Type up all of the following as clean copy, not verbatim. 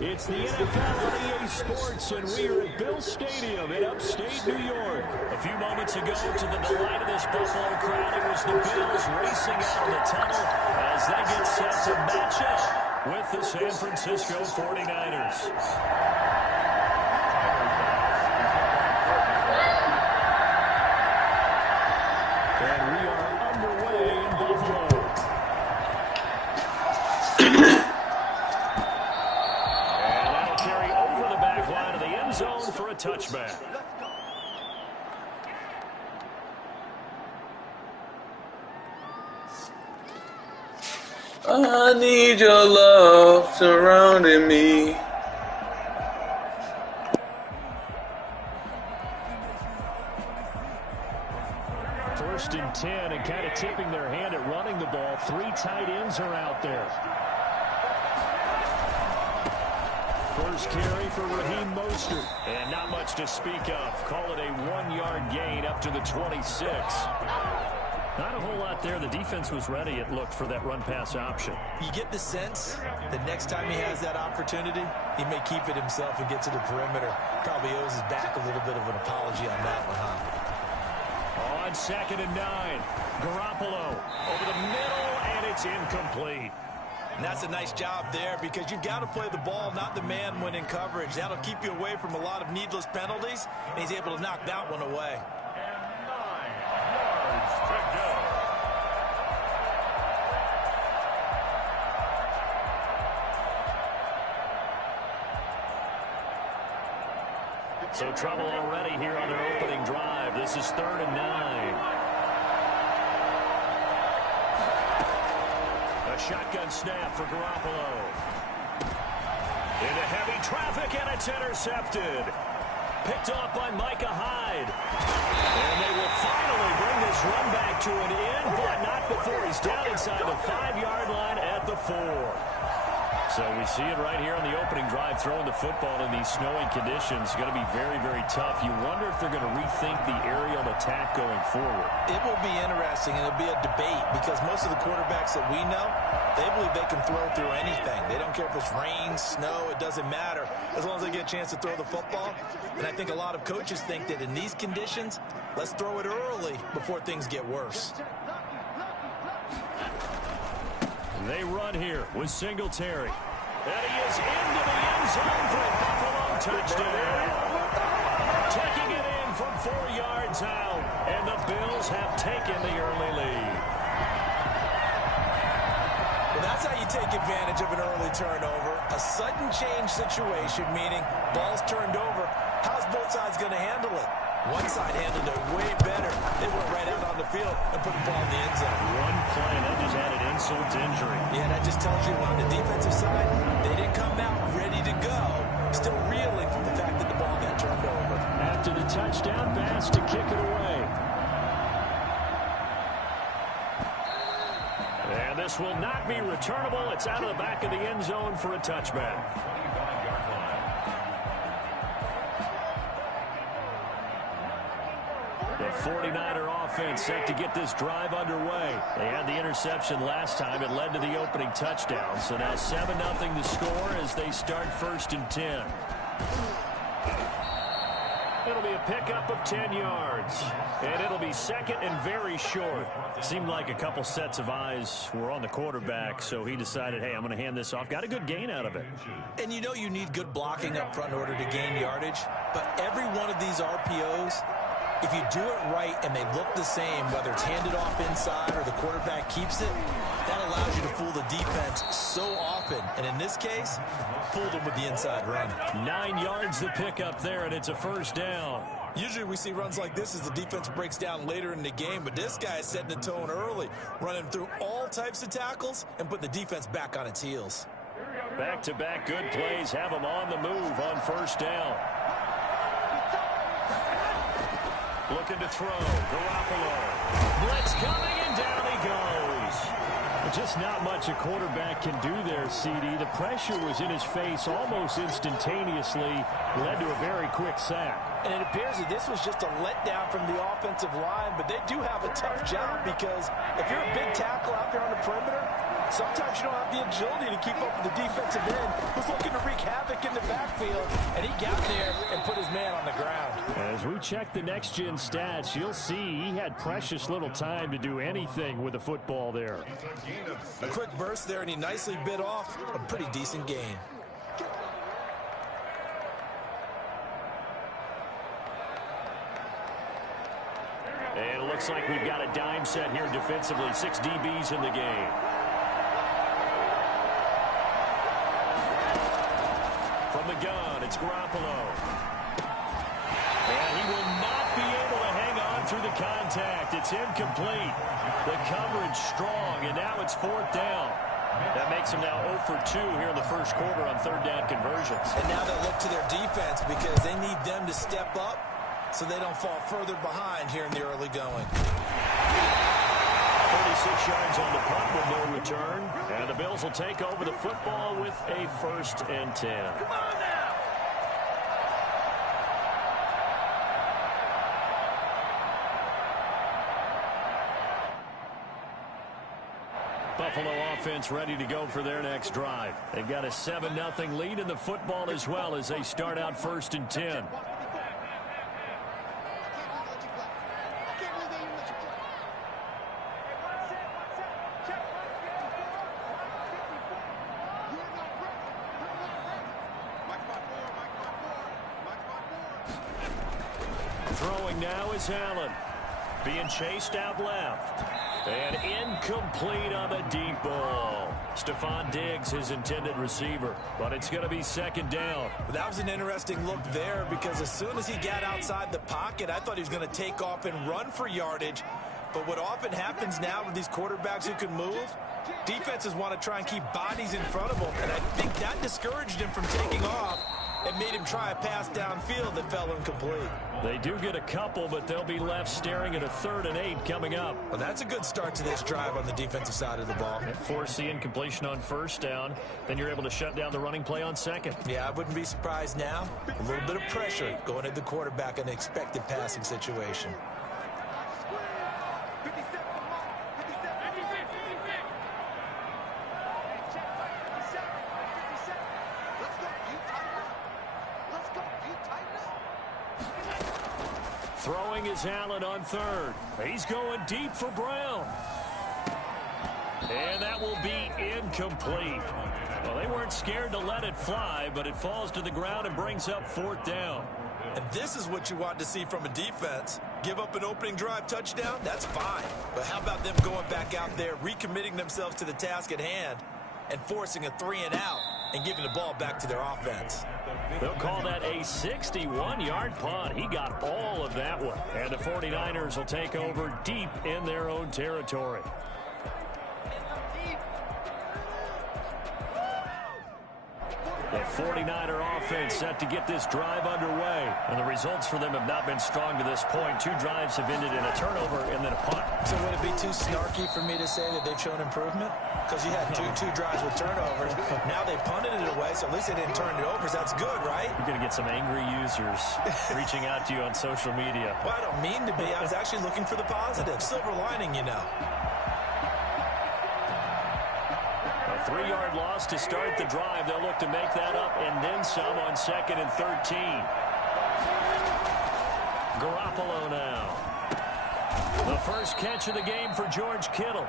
It's the NFL on EA Sports, and we are at Bill Stadium in upstate New York. A few moments ago, to the delight of this Buffalo crowd, it was the Bills racing out of the tunnel as they get set to match up with the San Francisco 49ers. And we are underway in Buffalo. Zone for a touchback. I need your love surrounding me. First and 10, and kind of tipping their hand at running the ball. Three tight ends are out there. First carry for Raheem Mostert. And not much to speak of. Call it a 1-yard gain up to the 26. Not a whole lot there. The defense was ready, it looked, for that run-pass option. You get the sense that next time he has that opportunity, he may keep it himself and get to the perimeter. Probably owes his back a little bit of an apology on that one, huh? On 2nd and 9, Garoppolo over the middle, and it's incomplete. And that's a nice job there because you've got to play the ball, not the man when in coverage. That'll keep you away from a lot of needless penalties, and he's able to knock that one away. And 9 yards to go. So trouble already here on their opening drive. This is 3rd and 9. Shotgun snap for Garoppolo. Into heavy traffic, and it's intercepted. Picked off by Micah Hyde. And they will finally bring this run back to an end, but not before he's down inside the 5-yard line at the 4. So we see it right here on the opening drive, throwing the football in these snowing conditions. Going to be very, very tough. You wonder if they're going to rethink the aerial attack going forward. It will be interesting, and it'll be a debate because most of the quarterbacks that we know, they believe they can throw through anything. They don't care if it's rain, snow, it doesn't matter as long as they get a chance to throw the football. And I think a lot of coaches think that in these conditions, let's throw it early before things get worse. They run here with Singletary. And he is into the end zone for a Buffalo touchdown. Taking it in from 4 yards out. And the Bills have taken the early lead. Well, that's how you take advantage of an early turnover. A sudden change situation, meaning ball's turned over. How's both sides going to handle it? One side handled it way better. They went right out on the field and put the ball in the end zone. One play, that just added insult to injury. Yeah, that just tells you on the defensive side, they didn't come out ready to go. Still reeling from the fact that the ball got turned over. After the touchdown pass to kick it away. And this will not be returnable. It's out of the back of the end zone for a touchback. The 49er offense set to get this drive underway. They had the interception last time. It led to the opening touchdown. So now 7-0 the score as they start 1st and 10. It'll be a pickup of 10 yards. And it'll be 2nd and very short. Seemed like a couple sets of eyes were on the quarterback, so he decided, hey, I'm going to hand this off. Got a good gain out of it. And you know you need good blocking up front in order to gain yardage. But every one of these RPOs, if you do it right and they look the same, whether it's handed off inside or the quarterback keeps it, that allows you to fool the defense so often. And in this case, fooled them with the inside run. 9 yards the pickup there, and it's a 1st down. Usually we see runs like this as the defense breaks down later in the game, but this guy is setting the tone early, running through all types of tackles and putting the defense back on its heels. Back-to-back good plays have them on the move on 1st down. Looking to throw. Garoppolo. Blitz coming, and down he goes. Just not much a quarterback can do there, CD. The pressure was in his face almost instantaneously. Led to a very quick sack. And it appears that this was just a letdown from the offensive line, but they do have a tough job because if you're a big tackle out there on the perimeter, Sometimes you don't have the agility to keep up with the defensive end who's looking to wreak havoc in the backfield, and he got there and put his man on the ground. As we check the next-gen stats, you'll see he had precious little time to do anything with the football there. A quick burst there, and he nicely bit off a pretty decent gain. And it looks like we've got a dime set here defensively. 6 DBs in the game. From the gun, it's Garoppolo. And he will not be able to hang on through the contact. It's incomplete. The coverage strong, and now it's 4th down. That makes them now 0 for 2 here in the first quarter on 3rd down conversions. And now they'll look to their defense because they need them to step up so they don't fall further behind here in the early going. 36 yards on the punt with no return. And the Bills will take over the football with a 1st and 10. Come on now. Buffalo offense ready to go for their next drive. They've got a 7-0 lead in the football as well as they start out 1st and 10. Throwing now is Allen. Being chased out left. And incomplete on the deep ball. Stephon Diggs, his intended receiver. But it's going to be 2nd down. Well, that was an interesting look there because as soon as he got outside the pocket, I thought he was going to take off and run for yardage. But what often happens now with these quarterbacks who can move, defenses want to try and keep bodies in front of them. And I think that discouraged him from taking off and made him try a pass downfield that fell incomplete. They do get a couple, but they'll be left staring at a 3rd and 8 coming up. Well, that's a good start to this drive on the defensive side of the ball. Force the incompletion on 1st down. Then you're able to shut down the running play on 2nd. Yeah, I wouldn't be surprised now. A little bit of pressure going at the quarterback in an expected passing situation. Throwing is Allen on 3rd. He's going deep for Brown. And that will be incomplete. Well, they weren't scared to let it fly, but it falls to the ground and brings up 4th down. And this is what you want to see from a defense. Give up an opening drive touchdown, that's fine. But how about them going back out there, recommitting themselves to the task at hand, and forcing a 3-and-out and giving the ball back to their offense. They'll call that a 61-yard punt. He got all of that one. And the 49ers will take over deep in their own territory. The 49er offense set to get this drive underway. And the results for them have not been strong to this point. 2 drives have ended in a turnover and then a punt. So would it be too snarky for me to say that they've shown improvement? Because you had two drives with turnovers. Now they punted it away, so at least they didn't turn it over. So that's good, right? You're going to get some angry users reaching out to you on social media. Well, I don't mean to be. I was actually looking for the positive. Silver lining, you know. A 3-yard loss to start the drive. They'll look to make that up and then some on 2nd and 13. Garoppolo now. The first catch of the game for George Kittle.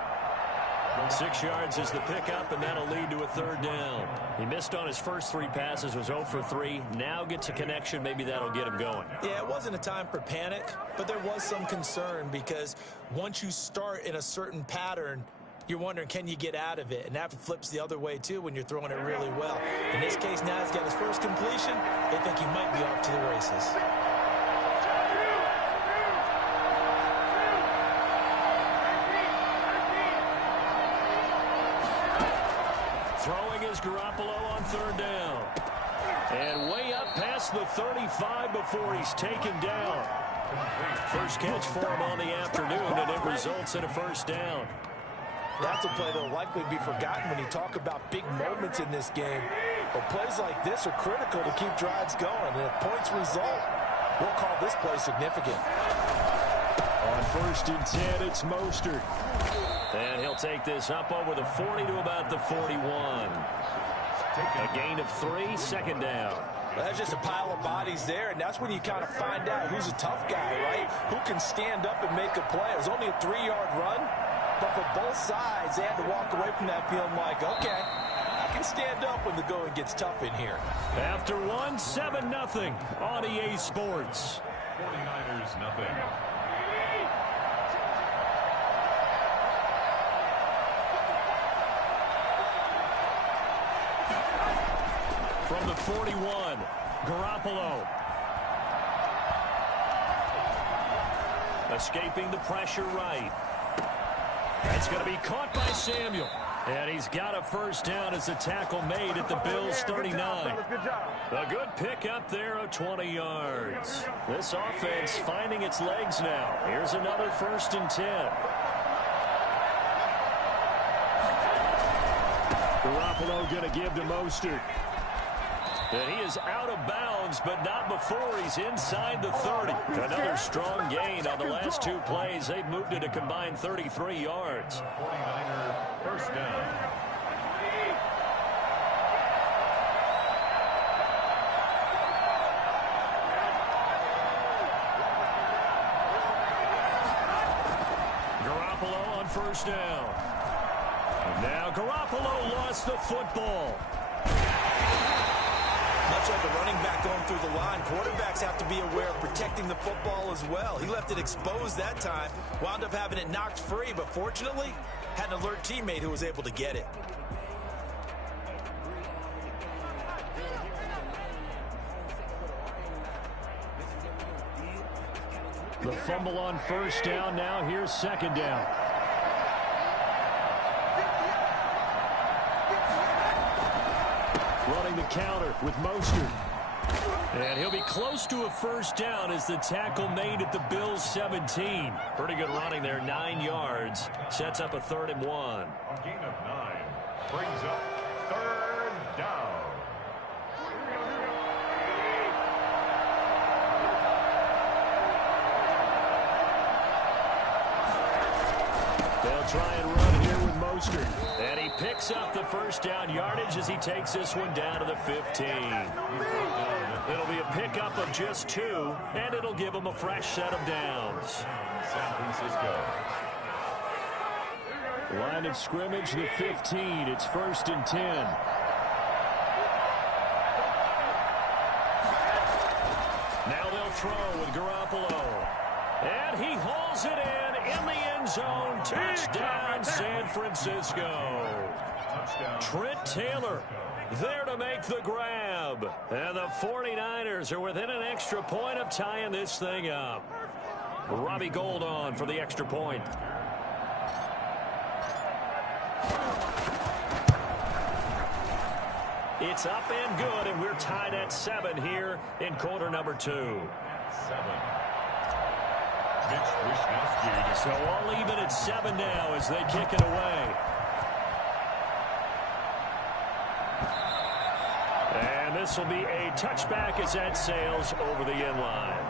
6 yards is the pickup, and that'll lead to a 3rd down. He missed on his first 3 passes, was 0 for 3. Now gets a connection. Maybe that'll get him going. Yeah, it wasn't a time for panic, but there was some concern because once you start in a certain pattern, you're wondering, can you get out of it? And that flips the other way, too, when you're throwing it really well. In this case, now he's got his first completion. They think he might be off to the races. Throwing is Garoppolo on 3rd down. And way up past the 35 before he's taken down. First catch for him on the afternoon, and it results in a 1st down. That's a play that will likely be forgotten when you talk about big moments in this game. But plays like this are critical to keep drives going. And if points result, we'll call this play significant. On 1st and 10, it's Mostert. And he'll take this up over the 40 to about the 41. A gain of 3, second down. Well, that's just a pile of bodies there, and that's when you kind of find out who's a tough guy, right? Who can stand up and make a play. It was only a 3-yard run, but for both sides, they had to walk away from that feeling like, okay, I can stand up when the going gets tough in here. After 1, 7-0 on EA Sports. 49ers nothing. From the 41, Garoppolo. Escaping the pressure right. That's going to be caught by Samuel. And he's got a first down as a tackle made at the Bills' 39. A good pickup there of 20 yards. This offense finding its legs now. Here's another 1st and 10. Garoppolo going to give to Mostert. And he is out of bounds, but not before he's inside the 30. Another strong gain on the last 2 plays. They've moved it a combined 33 yards. 49er first down. Garoppolo on first down. And now Garoppolo lost the football. Much like a running back going through the line, quarterbacks have to be aware of protecting the football as well. He left it exposed that time, wound up having it knocked free, but fortunately, had an alert teammate who was able to get it. The fumble on first down. Now here's second down. Running the counter with Mostert. And he'll be close to a first down as the tackle made at the Bills' 17. Pretty good running there, 9 yards. Sets up a 3rd and 1. A gain of 9 brings up 3rd down. They'll try and run here with Mostert. And he picks up the first down yardage as he takes this one down to the 15. It'll be a pickup of just 2, and it'll give him a fresh set of downs. San Francisco. Line of scrimmage, the 15. It's 1st and 10. Now they'll throw with Garoppolo. And he hauls it in the end zone. Touchdown, San Francisco. Touchdown. Trent Taylor there to make the grab. And the 49ers are within an extra point of tying this thing up. Robbie Gould on for the extra point. It's up and good, and we're tied at 7 here in quarter number 2. 7. Mitch Wishnowsky. So all even at 7 now as they kick it away. And this will be a touchback as that sails over the end line.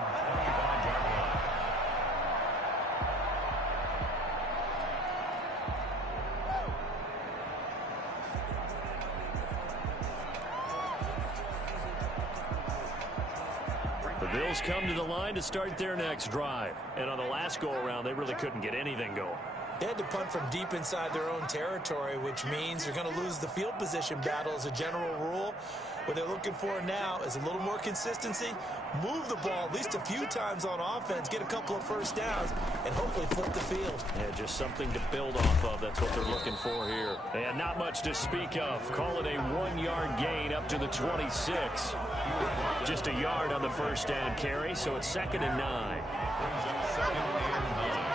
The Bills come to the line to start their next drive. And on the last go-around, they really couldn't get anything going. They had to punt from deep inside their own territory, which means they're going to lose the field position battle as a general rule. What they're looking for now is a little more consistency, move the ball at least a few times on offense, get a couple of first downs, and hopefully flip the field. Yeah, just something to build off of. That's what they're looking for here. And not much to speak of. Call it a 1-yard gain up to the 26. Just a yard on the first down carry, so it's 2nd and 9. Brings up 2nd and 9.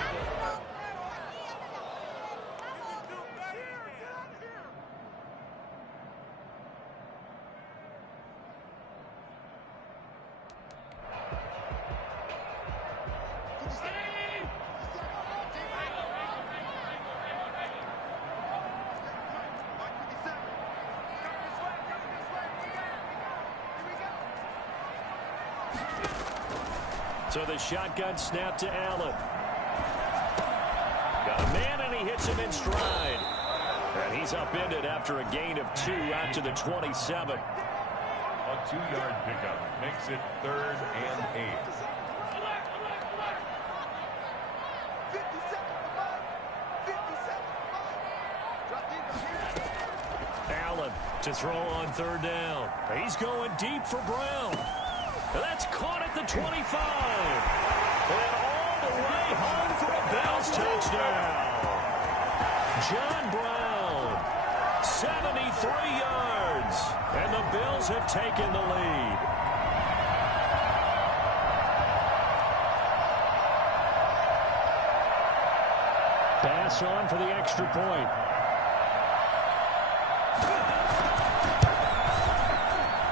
So the shotgun snap to Allen. Got Man, and he hits him in stride. And he's upended after a gain of 2 out to the 27. A 2-yard pickup makes it 3rd and 8. Allen to throw on 3rd down. He's going deep for Brown. That's caught at the 25. And all the way home for a Bills touchdown. John Brown, 73 yards. And the Bills have taken the lead. Pass on for the extra point.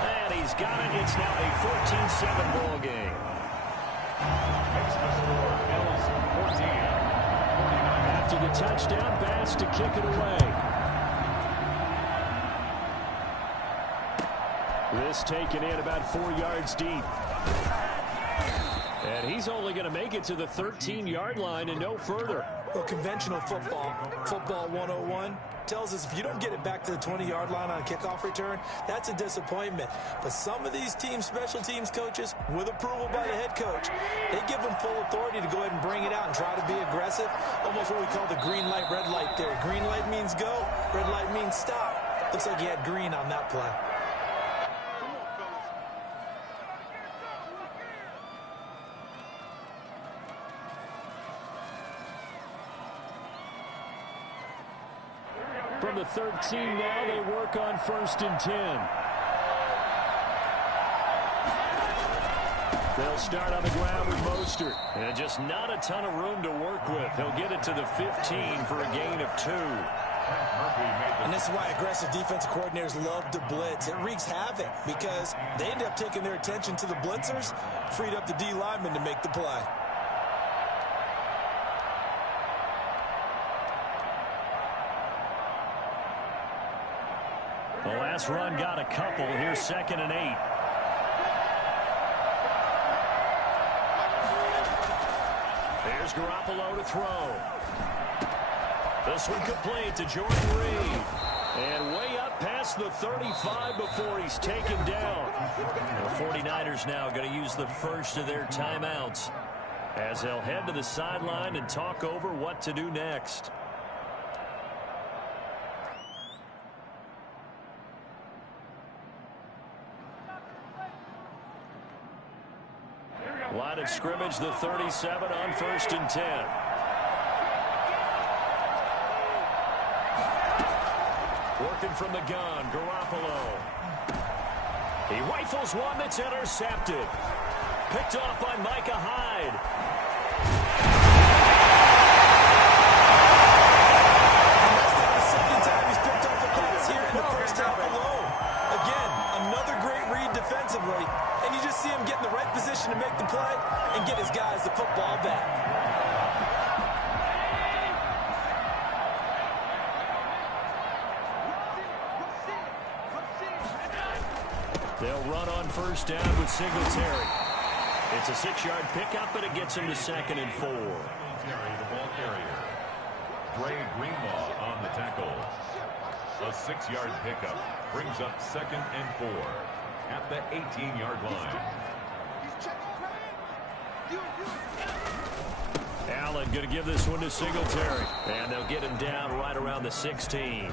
And he's got it. It's now a 14-7 ball game. Extra score, Bills 14. 49. After the touchdown pass to kick it away. This taken in about 4 yards deep. And he's only going to make it to the 13-yard line and no further. Well, conventional football 101, tells us if you don't get it back to the 20-yard line on a kickoff return, that's a disappointment. But some of these teams, special teams coaches, with approval by the head coach, they give them full authority to go ahead and bring it out and try to be aggressive. Almost what we call the green light, red light theory. Green light means go, red light means stop. Looks like he had green on that play. From the 13 now, they work on 1st and 10. They'll start on the ground with Mostert. And just not a ton of room to work with. He'll get it to the 15 for a gain of 2. And this is why aggressive defensive coordinators love to blitz. It wreaks havoc because they end up taking their attention to the blitzers, freed up the D lineman to make the play. The last run got a couple. Here's 2nd and 8. There's Garoppolo to throw. This one complete to Jordan Reed. And way up past the 35 before he's taken down. The 49ers now going to use the first of their timeouts as they'll head to the sideline and talk over what to do next. Line of scrimmage, the 37 on 1st and 10. Working from the gun, Garoppolo. He rifles one that's intercepted. Picked off by Micah Hyde. And that's not the second time he's picked off a pass here in the first half alone. Again, another great read defensively. And you just see him get in the right position to make the play and get his guys the football back. They'll run on 1st down with Singletary. It's a 6-yard pickup, but it gets him to 2nd and 4. Singletary, the ball carrier. Dre Greenlaw on the tackle. A 6-yard pickup brings up 2nd and 4 at the 18-yard line. Allen going to give this one to Singletary. And they'll get him down right around the 16.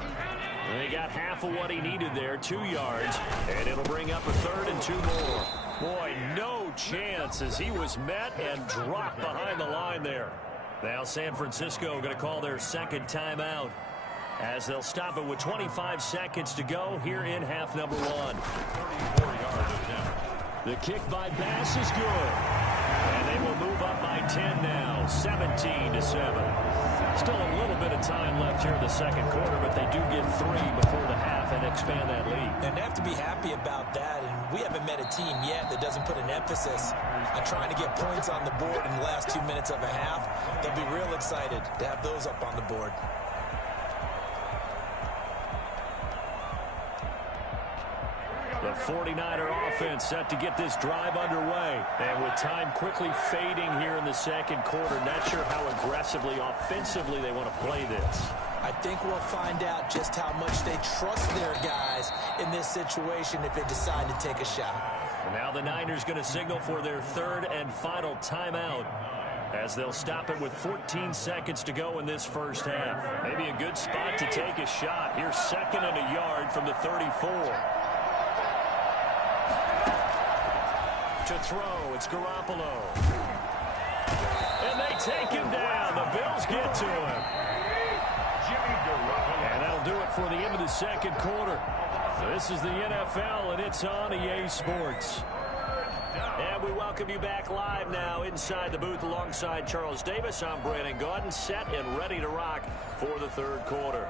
And they got half of what he needed there, 2 yards. And it'll bring up a 3rd and 2 more. Boy, no chance as he was met and dropped behind the line there. Now San Francisco going to call their 2nd timeout as they'll stop it with 25 seconds to go here in half number 1. 34-yard attempt. The kick by Bass is good. And they will move up by 10 now, 17-7. Still a little bit of time left here in the second quarter, but they do get 3 before the half and expand that lead. And they have to be happy about that. And we haven't met a team yet that doesn't put an emphasis on trying to get points on the board in the last 2 minutes of a half. They'll be real excited to have those up on the board. The 49er offense set to get this drive underway. And with time quickly fading here in the second quarter, not sure how aggressively, offensively they want to play this. I think we'll find out just how much they trust their guys in this situation if they decide to take a shot. Now the Niners going to signal for their third and final timeout, as they'll stop it with 14 seconds to go in this first half. Maybe a good spot to take a shot. Here's 2nd and a yard from the 34. To throw, it's Garoppolo. And they take him down. The Bills get to him. And that'll do it for the end of the second quarter. This is the NFL, and it's on EA Sports. And we welcome you back live now inside the booth alongside Charles Davis. I'm Brandon Gaudin, set and ready to rock for the third quarter.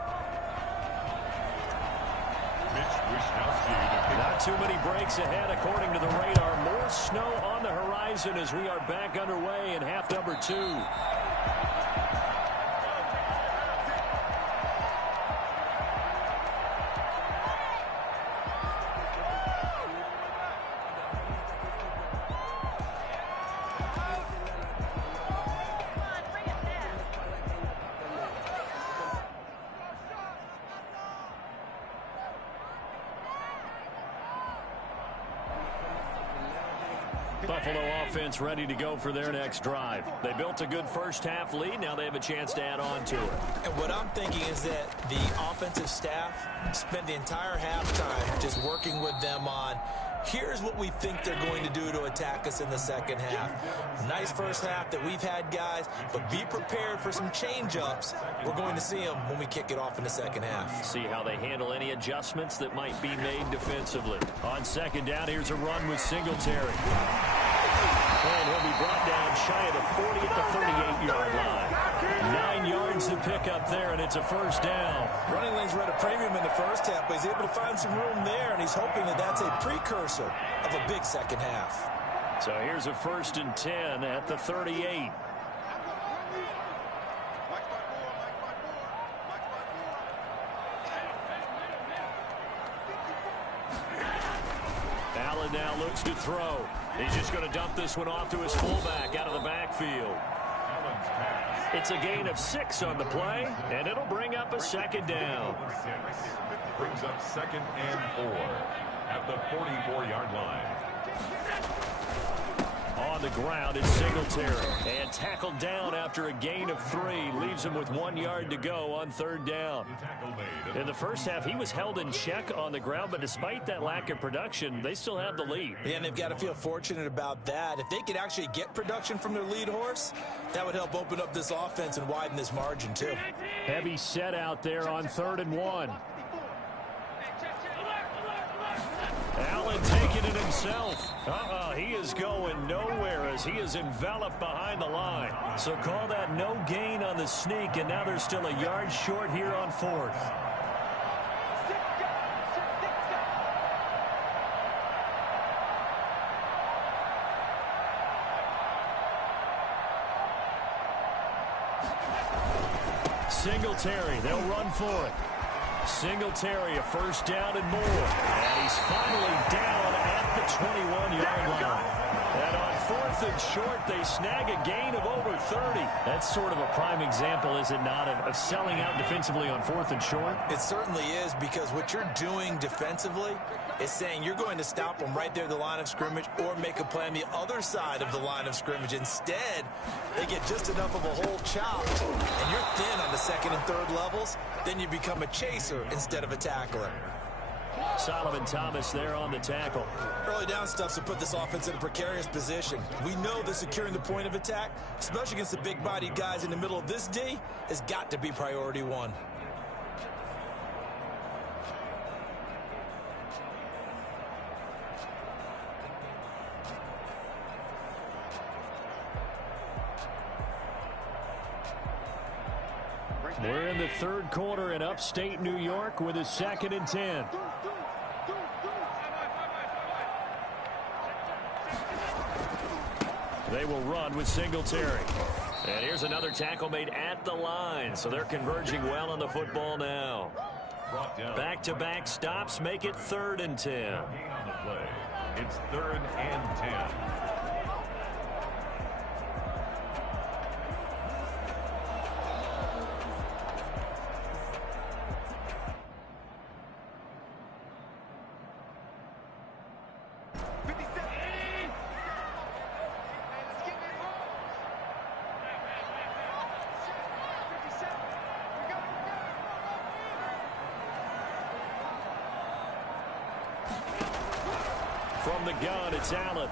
Not too many breaks ahead according to the radar. More snow on the horizon as we are back underway in half number 2. Buffalo offense ready to go for their next drive. They built a good first half lead. Now they have a chance to add on to it. And what I'm thinking is that the offensive staff spent the entire halftime just working with them on, here's what we think they're going to do to attack us in the second half. Nice first half that we've had, guys, but be prepared for some change-ups. We're going to see them when we kick it off in the second half. See how they handle any adjustments that might be made defensively. On second down, here's a run with Singletary. And he'll be brought down shy of the 40 at the 38-yard line. 9 yards to pick up there, and it's a first down. Running lanes were at a premium in the first half, but he's able to find some room there, and he's hoping that that's a precursor of a big second half. So here's a 1st and 10 at the 38. Allen now looks to throw. He's just going to dump this one off to his fullback out of the backfield. It's a gain of 6 on the play, and it'll bring up a second down. Brings up 2nd and 4 at the 44-yard line. On the ground is Singletary, and tackled down after a gain of 3. Leaves him with 1 yard to go on 3rd down. In the first half, he was held in check on the ground, but despite that lack of production, they still have the lead. Yeah, and they've got to feel fortunate about that. If they could actually get production from their lead horse, that would help open up this offense and widen this margin, too. Heavy set out there on 3rd and 1. Allen taking it himself. He is going nowhere as he is enveloped behind the line. So call that no gain on the sneak, and now they're still a yard short here on 4th. Singletary, they'll run for it. Singletary, a first down and more. And he's finally down at the 21-yard line. And on 4th and short, they snag a gain of over 30. That's sort of a prime example, is it not, of selling out defensively on 4th and short? It certainly is, because what you're doing defensively is saying you're going to stop them right there at the line of scrimmage or make a play on the other side of the line of scrimmage. Instead, they get just enough of a hole chopped, and you're thin on the 2nd and 3rd levels. Then you become a chaser instead of a tackler. Solomon Thomas there on the tackle. Early down stuff to put this offense in a precarious position. We know that securing the point of attack, especially against the big-bodied guys in the middle of this D, has got to be priority 1. We're in the 3rd quarter in upstate New York with a 2nd and 10. They will run with Singletary. And here's another tackle made at the line, so they're converging well on the football now. Back-to-back stops make it 3rd and 10. It's 3rd and 10. From the gun, it's Allen.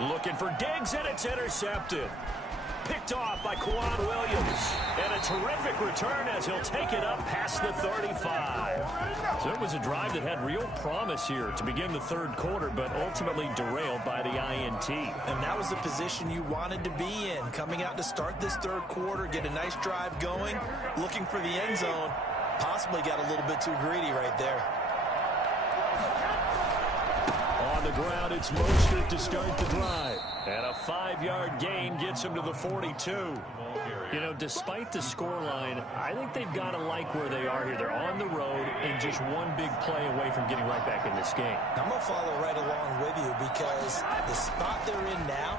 Looking for Diggs, and it's intercepted. Picked off by Quan Williams. And a terrific return as he'll take it up past the 35. So it was a drive that had real promise here to begin the third quarter, but ultimately derailed by the INT. And that was the position you wanted to be in. Coming out to start this third quarter, get a nice drive going, looking for the end zone. Possibly got a little bit too greedy right there. On the ground, it's Mostert to start the drive. And a 5-yard gain gets him to the 42. You know, despite the scoreline, I think they've got to like where they are here. They're on the road and just one big play away from getting right back in this game. I'm going to follow right along with you because the spot they're in now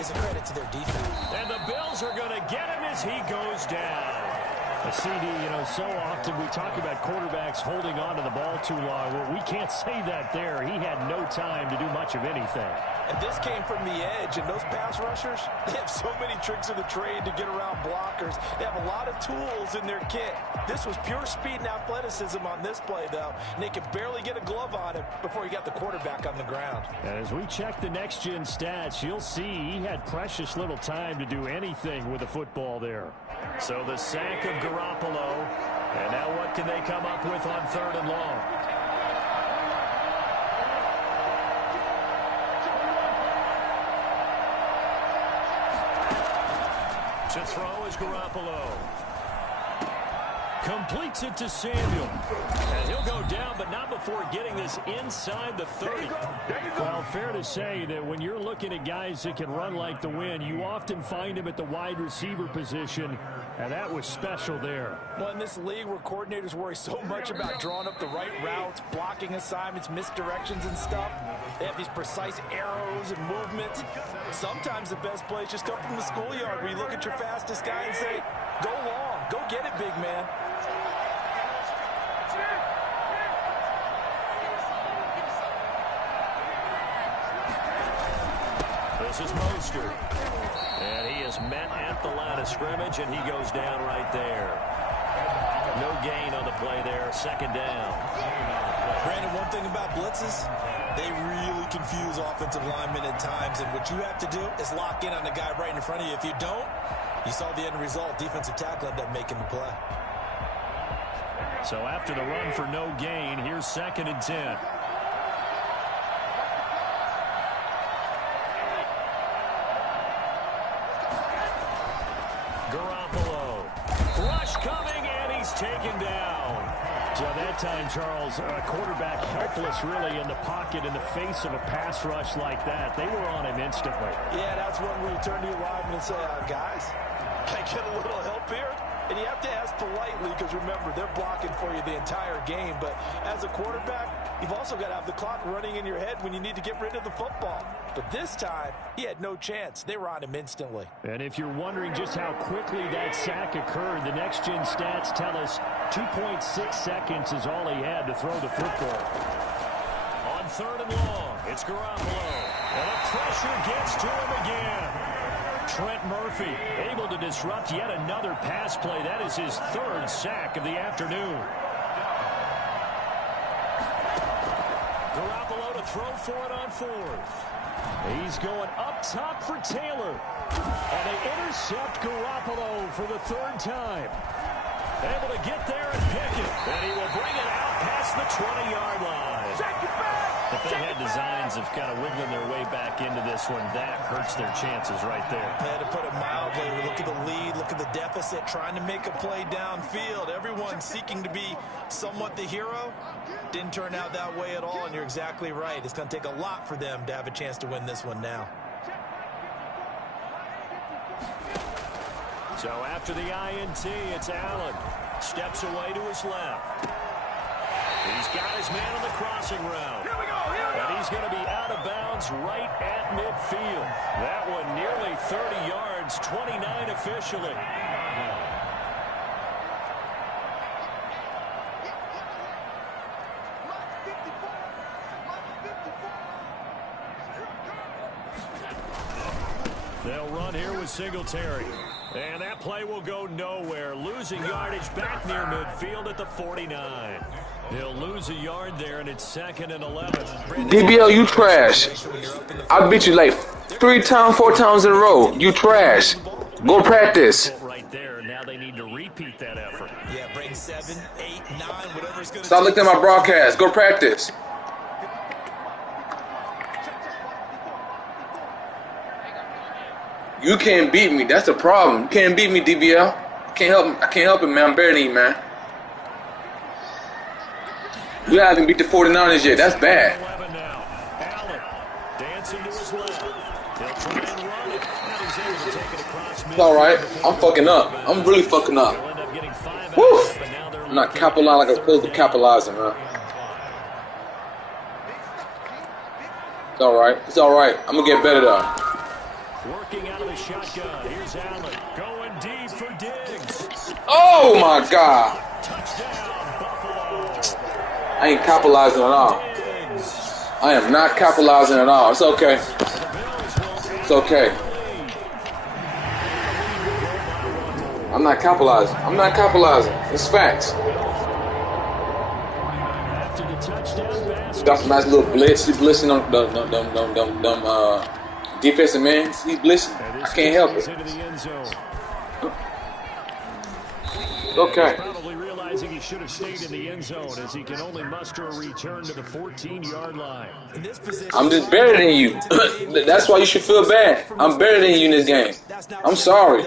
is a credit to their defense. And the Bills are going to get him as he goes down. A CD, you know, so often we talk about quarterbacks holding on to the ball too long. Well, we can't say that there. He had no time to do much of anything. And this came from the edge, and those pass rushers, they have so many tricks of the trade to get around blockers. They have a lot of tools in their kit. This was pure speed and athleticism on this play, though, and they could barely get a glove on him before he got the quarterback on the ground. And as we check the next-gen stats, you'll see he had precious little time to do anything with the football there. So the sack of Garoppolo, and now what can they come up with on 3rd and long? To throw is Garoppolo. Completes it to Samuel. And he'll go down, but not before getting this inside the 30. Well, fair to say that when you're looking at guys that can run like the wind, you often find him at the wide receiver position, and that was special there. Well, in this league where coordinators worry so much about drawing up the right routes, blocking assignments, misdirections and stuff, they have these precise arrows and movements. Sometimes the best plays just come from the schoolyard where you look at your fastest guy and say, go long, go get it, big man. This is Mostert. And he is met at the line of scrimmage, and he goes down right there. No gain on the play there. 2nd down. Brandon, one thing about blitzes, they really confuse offensive linemen at times, and what you have to do is lock in on the guy right in front of you. If you don't, you saw the end result. Defensive tackle ended up making the play. So after the run for no gain, here's 2nd and 10. Garoppolo. Rush coming, and he's taken down. So that time, Charles, a quarterback helpless really in the pocket in the face of a pass rush like that. They were on him instantly. Yeah, that's when we turn to your lineman and say, guys, can I get a little help here? And you have to ask politely because, remember, they're blocking for you the entire game. But as a quarterback, you've also got to have the clock running in your head when you need to get rid of the football. But this time, he had no chance. They were on him instantly. And if you're wondering just how quickly that sack occurred, the next-gen stats tell us 2.6 seconds is all he had to throw the football. On 3rd and long, it's Garoppolo. And the pressure gets to him again. Trent Murphy able to disrupt yet another pass play. That is his 3rd sack of the afternoon. Garoppolo to throw for it on 4th. He's going up top for Taylor. And they intercept Garoppolo for the 3rd time. Able to get there and pick it. And he will bring it out past the 20-yard line. If they had designs of kind of wiggling their way back into this one, that hurts their chances right there. They had to put it mildly. Look at the lead, look at the deficit, trying to make a play downfield. Everyone seeking to be somewhat the hero. Didn't turn out that way at all, and you're exactly right. It's going to take a lot for them to have a chance to win this one now. So after the INT, it's Allen. Steps away to his left. He's got his man on the crossing route. Here we go, here we And he's going to be out of bounds right at midfield. That one nearly 30 yards, 29 officially. They'll run here with Singletary. And that play will go nowhere. Losing yardage back near midfield at the 49. He'll lose a yard there, and it's 2nd and 11. DBL, you trash. I beat you like 3 times, 4 times in a row. You trash. Go practice. Right there. Now they need to repeat that effort. Yeah, bring 7, 8, 9, whatever's going to Stop looking at my broadcast. Go practice. You can't beat me. That's the problem. You can't beat me, DBL. I can't help it, man. I'm better than you, man. You haven't beat the 49ers yet. That's bad. It's alright. I'm fucking up. I'm really fucking up. Woo! I'm not capitalizing like I'm supposed to capitalizing, man. It's alright. It's alright. I'm gonna get better though. Working out of the shotgun. Here's Allen going deep for Diggs. Oh my God! Touchdown, Buffalo. I ain't capitalizing at all. I am not capitalizing at all. It's okay. It's okay. I'm not capitalizing. I'm not capitalizing. It's facts. Got some nice little blitz. He's blitzing on them defensive man. He's blitzing. I can't help it. Okay. Probably realizing he should have stayed in the end zone as he can only muster a return to the 14-yard line. I'm just better than you. That's why you should feel bad. I'm better than you in this game. I'm sorry.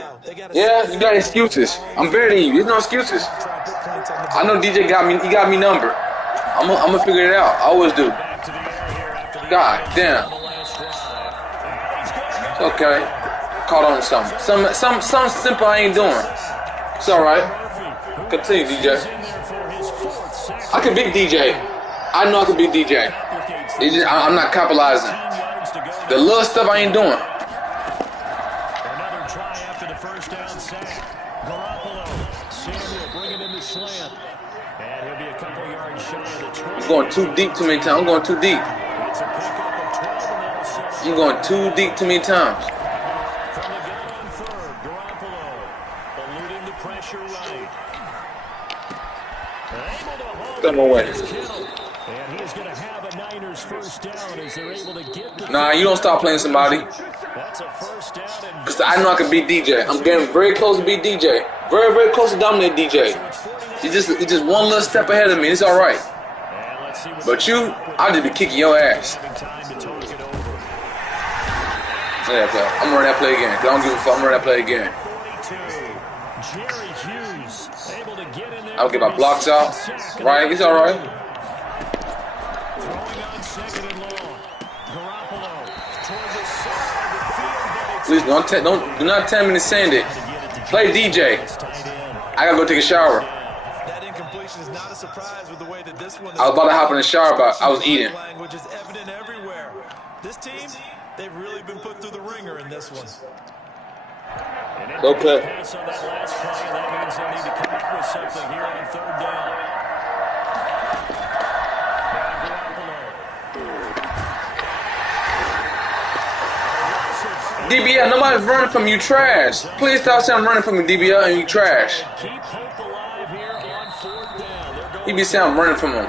Yeah, you got excuses. I'm better than you. There's no excuses. I know DJ got me. He got me numbered. I'm gonna figure it out. I always do. God damn. Okay. Caught on to something. Something simple I ain't doing. It's alright. Continue, DJ. I can beat DJ. I know I can beat DJ. I'm not capitalizing. The little stuff I ain't doing. Another try after the first down sack. Garoppolo. Samuel bringing in the slant. And he'll be a couple yards shy of the 20. I'm going too deep too many times. I'm going too deep. It's a pickup of 12 and that'll set. I'm going too deep too many times. From the gun on third, Garoppolo eluding the pressure right. Able to hold Come away. and he's going to have a Niners first down as they're able to get the Nah, you don't stop playing somebody. That's a first down and Because I know I can beat DJ. I'm getting very close to beat DJ. Very, very close to dominate DJ. He's just one little step ahead of me. It's alright. and let's see what But you, I'll just be kicking your ass. having time to talk it over. Yeah, I'm running that play again. 'Cause I don't give a fuck. I'm running that play again. 42. Jerry Hughes able to get in there. I'll get my blocks out. Right, it's alright. Throwing on 2nd and long. Garoppolo toward the side of the field, but it's Please do not tell me to send it. Play DJ. tight end. I gotta go take a shower. That incompletion is not a surprise with the way that this one is. I was about to hop in the shower, but I was eating. Language is evident everywhere. This team, they've really been put through the ringer in this one. And it Okay. pass on that last play, and that means they need to come up with something here on third down. DBL, nobody's running from you, trash. Please stop saying I'm running from you, DBL, and you trash. Keep hope alive here on fourth down. They're going You be saying I'm running from him.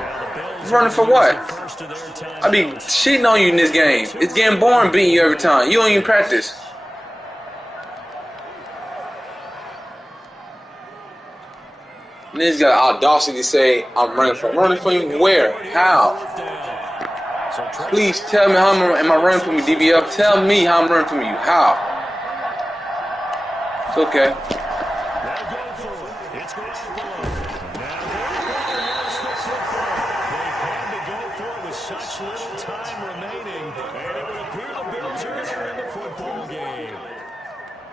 Running for what? first of their time. I be cheating on you in this game. It's getting boring beating you every time. You don't even practice. Niggas got the audacity to say I'm running from you. Where? How? So try Please tell me how am I running from you, DBL? Tell me how I'm running from you. How? It's okay. They'll go for it. It's Garoppolo. Now Garoppolo wants the football. They had to go for it with such little time remaining. And it would appear the Bills are going to win the football game.